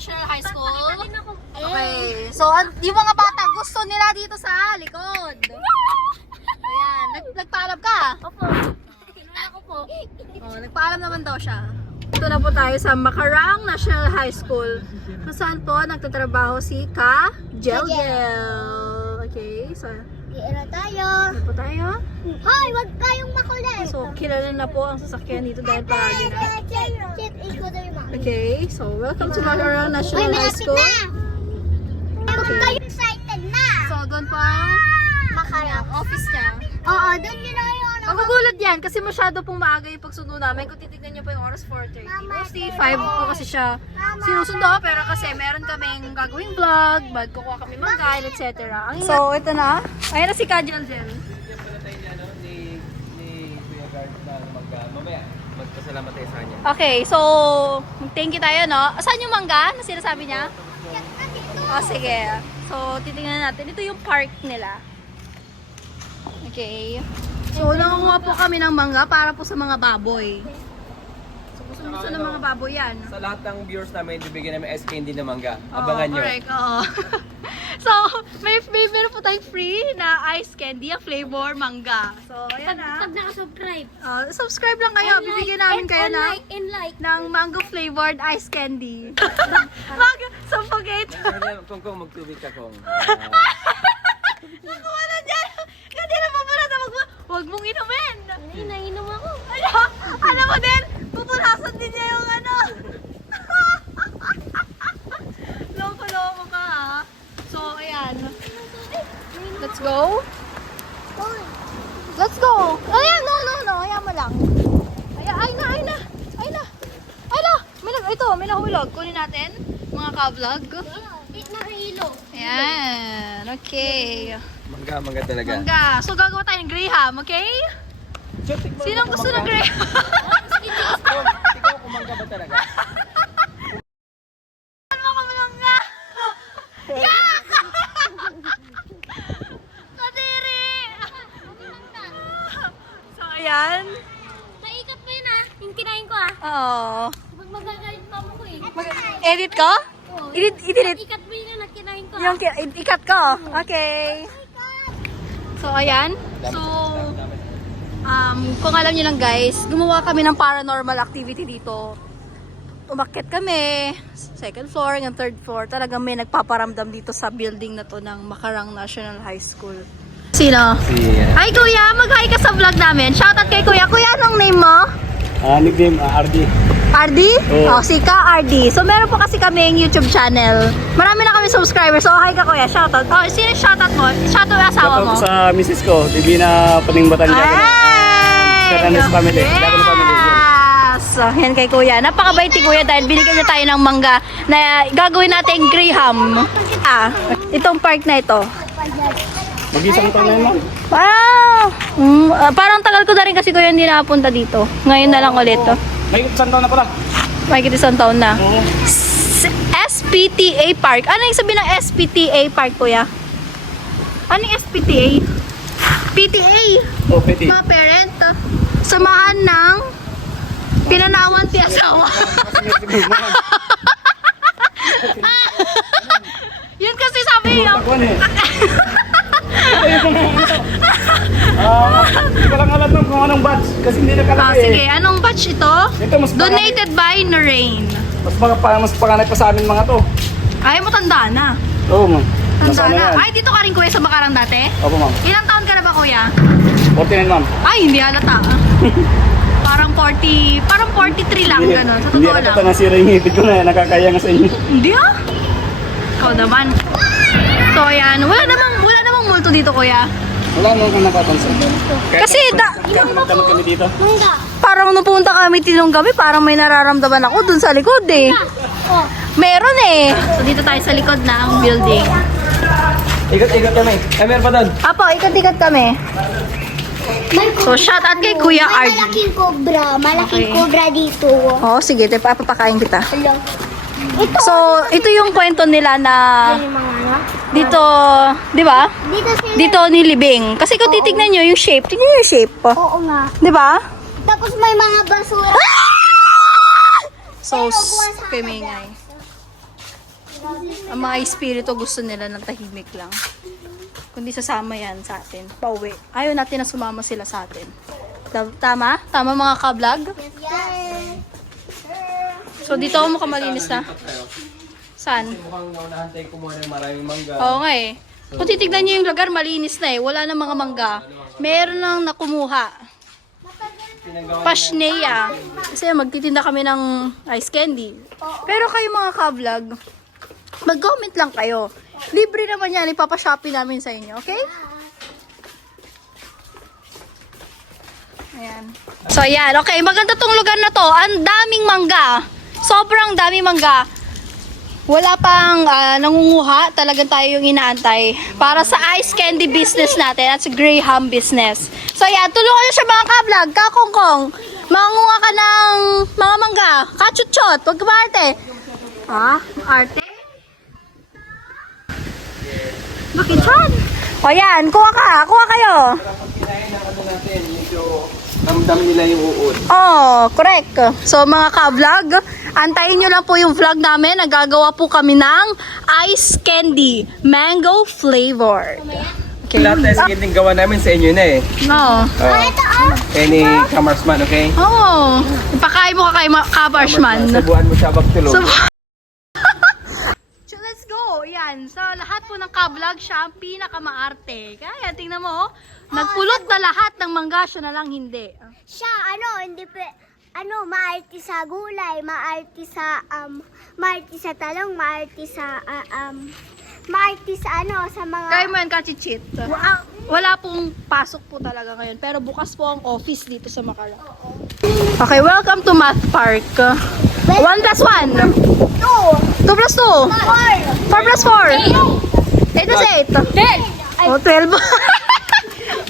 National High School. Okay. So, yung mga bata, gusto nila dito sa likod. Ayan. Nagpaalam ka? Opo. Kinuha ko po. Oh, nagpaalam naman daw siya. Ito na po tayo sa Macarang National High School. Kung saan po nagtatrabaho si Ka Jelgel. Okay, so Iira tayo. ano po tayo? Hoy, wag kayong makulit. So, kilala na po ang sasakyan dito dahil palagi na. Chip, ikaw daw yung mga. Okay, so welcome to Macarang Uy, National High malapit School. na. Huwag kayo excited na. So, doon po ang Makarang. office niya. Oo, doon yun na yun. Magugulat yan kasi masyado pong maaga yung pagsundo namin. Kung titignan niyo po yung oras 4:30. Mostly 5 po kasi siya sinusundo. Pero kasi meron kaming gagawing vlog, magkukuha kami manggain, etc. So, ito na. Ayan na si Kajal Jel. Bigyan pala tayo niya, no, ni Kuya Guard na mamaya magpasalamat tayo sa kanya. Okay, so thank you tayo, no? Saan yung mangga na sinasabi niya? Oh, sige. So, titingnan natin. Ito yung park nila. Okay. So, nangunguha po kami ng mangga para po sa mga baboy. So, gusto ng mga baboy yan. Sa lahat ng viewers namin, bibigyan namin SKND na mangga. Abangan nyo. Correct, oo. So, may meron po tayong free na ice candy, ang flavor mangga. So, ayan na. Pag nakasubscribe. Subscribe lang kayo. Bibigyan namin kayo ng mango flavored ice candy. Mango, suffocate. Kung magtubig ka kung. Nakuha na dyan. Hindi na papalata. Huwag mong inumin. Ay, nainom ako. Alam mo din, pupulasan din niya yung ano. Loko-loko ka ha. So, ayan. Let's go. Let's go. Ayan, no. Ayan mo lang. Ayan, ay na. May nahulog. Kunin natin, mga ka-vlog. Nakahilo. Ayan, okay. Mangga talaga. Mangga. So, gagawa tayo ng Graham, okay? Sinong gusto ng Graham? Ikaw kung mangga ba talaga? Ano ka mo lang nga? Kadiri! So, ayan. Naikat mo yun ah. Yung kinain ko ah. Oo. Pag magagalit pa mo ko eh. Edit ko? I-delete. Ikat mo yun na kinain ko ah. Yung ikat ko? Okay. So, ayan. So, kung alam niyo lang guys, gumawa kami ng paranormal activity dito. Umakyat kami, second floor hanggang third floor. Talagang may nagpaparamdam dito sa building na to ng Macarang National High School. Sino? Hi kuya, mag-hi ka sa vlog namin. Shoutout kay kuya. Kuya, anong name mo? Nickname, RD. RD? Oo. Oh, si Ka RD. So, meron po kasi kaming YouTube channel. Marami na kami subscribers. So, hi ka kuya. Shoutout. Oh, sino yung shoutout mo? Shoutout yung asawa mo? Shoutout sa misis ko, Divina Paningbatan Jagan. Fernandez family. Jagan family. Yes! So, yan kay kuya. Napakabait ni kuya dahil binigyan niya tayo ng mangga na gagawin natin Graham. Itong park na ito. Mag-isang taon na yun lang. Wow! Parang tagal ko na rin kasi kuya hindi nakapunta dito. Ngayon na lang ulit to. May isang taon na pala. May isang taon na. Oo. SPTA Park. Ano yung sabihin ng SPTA Park, kuya? Ano yung SPTA? PTA. Oh, peti. Mga parent. Samahan ng pinanawan ti asawa. Yun kasi sabi yung... Takwan eh. Hindi ko lang alam kung anong batch kasi hindi nakalagay eh. Sige, anong batch ito? Ito, mas Donated by Norrain. Mas panganay pa sa amin mga to. Ay, mo tanda na. Oo, ma'am. Mas Tanda ano na. yan? Ay, dito ka rin kuya sa Macarang dati? Opo, ma'am. Ilang taon ka na ba kuya? 49, ma'am. Ay, hindi halata. Parang 43 lang, gano'n. Sa Hindi totoo na lang. kita nasira yung ngipit ko na nakakaya nga sa inyo. Hindi ah. Ikaw naman. So, ayan. Wala namang multo dito, kuya. Wala naman kang napapansin. Kasi, Tamad kami dito. Mangga. parang nung punta kami tinong gabi, parang may nararamdaman ako dun sa likod eh. Oh. Meron eh. So, dito tayo sa likod ng building. Ikot-ikot kami. Ay, meron pa doon. Apo, ikat-ikat kami. So, shout out kay Kuya May Ard. malaking cobra. Malaking Okay. cobra dito. Oo, sige, papapakain kita. Hello. Ito. So, ito yung kwento nila na Yung mga ano? dito, di ba? Dito sila. Dito nilibing. Kasi kung titignan nyo yung shape, tignan nyo yung shape. Oo nga. Di ba? Tapos may mga basura. So, Pero buwan sa kumingay. Ang mga espiritu gusto nila ng tahimik lang. Kundi sasama yan sa atin. Pauwi. Ayaw natin na sumama sila sa atin. Tama? Tama mga ka-vlog? Yes. So dito ako mukhang malinis na. Saan? Mukhang naunahan tayo kumuha ng maraming mangga. Oo nga eh. Kung titignan nyo yung lugar, malinis na eh. Wala na mga mangga. Meron nang nakumuha. Pashnea. Kasi magtitinda kami ng ice candy. Pero kayo mga ka-vlog, mag-comment lang kayo. Libre naman yan. Ipapashopee namin sa inyo. Okay? Ayan. So, ayan. Okay, maganda tong lugar na to. Ang daming mangga. Sobrang daming mangga. Wala pang nangunguha. Talagang tayo yung inaantay. Para sa ice candy business natin at sa Graham business. So, ayan. Tulungan nyo siya mga ka-vlog. Kakongkong. Mangunguha ka ng mga mangga. Kachut-chot. Huwag ka ba arte? Ha? Arte? Bakit yan? O yan. Kuha ka. Kuha kayo. Kapag kinain ng ano natin, medyo ramdam nila yung uod. Oh, correct. So mga ka-vlog, antayin nyo lang po yung vlog namin. Nagagawa po kami ng ice candy, mango flavored. Okay. Lahat na sige gawa namin sa inyo na eh. No. Any Kamarsman, okay? Oh, ipakain mo ka kay Kabarshman. Subuan mo siya bagtulog. So let's go. Yan. So lahat po ng ka-vlog, siya ang pinakamaarte. Kaya tingnan mo, nagpulot na lahat ng mangga, siya na lang hindi. Siya, hindi maarti sa gulay, maarti sa talong, maarti sa sa mga... Kaya mo yan, kachichit. Wala pong pasok po talaga ngayon. Pero bukas po ang office dito sa Macarang. Okay, welcome to Math Park. 1 plus 1. 2 plus 2. 4 plus 4. 8 plus 8. Oh, 12.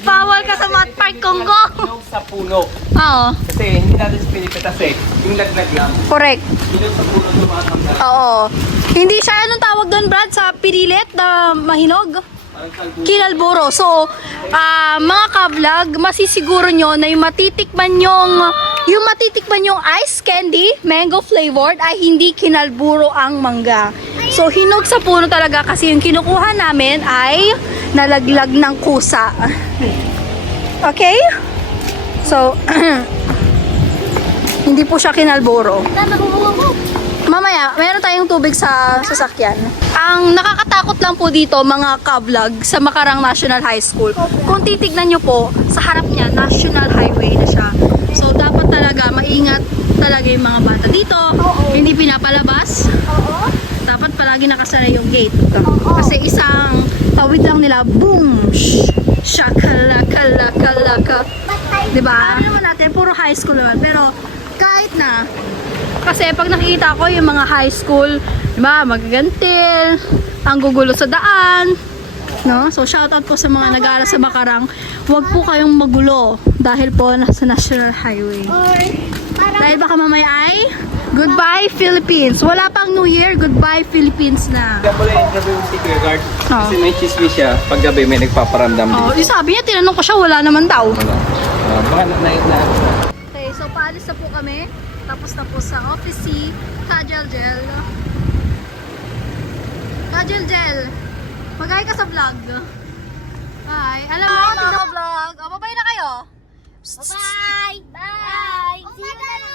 Bawal ka sa Math Park, Konggo. Hinog sa puno. Oo, Kasi hindi natin pinipitas eh. Yung laglag lang. correct. Hinog sa puno tumatanggal. Oo. Hindi siya, anong tawag doon, Brad, sa pinilit na mahinog? Parang kalbo. Kinalburo. So, mga ka-vlog, masisiguro nyo na yung matitikman yung ice candy, mango flavored, ay hindi kinalburo ang mangga. So, hinog sa puno talaga kasi yung kinukuha namin ay nalaglag ng kusa. Okay? So, hindi po siya kinalburo. Mamaya, meron tayong tubig sa sasakyan. Ang nakakatakot lang po dito, mga ka-vlog, sa Macarang National High School. Kung titignan nyo po, sa harap niya, National Highway na siya. So, dapat talaga, maingat talaga yung mga bata dito. Hindi pinapalabas. Dapat palagi nakasara yung gate. Kasi isang tawid lang nila, boom! Shakalaka. Diba? Ano naman natin, puro high school naman. Pero, kahit na, kasi pag nakikita ko yung mga high school, diba, magagantil, ang gugulo sa daan, no? So shoutout po sa mga nag-aaral sa Macarang, huwag po kayong magulo dahil po nasa National Highway. Dahil baka mamaya ay goodbye Philippines. Wala pang New Year, goodbye Philippines na. Kaya pala interview si Kuya Guard. Oh. Kasi may chismis siya. Paggabi may nagpaparamdam din. Oh, yung sabi niya, tinanong ko siya, wala naman daw. Baka na. Okay, so paalis na po kami. Tapos na po sa office si Kajal Gel. Kajal Gel, mag-hi ka sa vlog. Hi. Alam mo, mga vlog. O, bye-bye na kayo. Bye! Bye! See you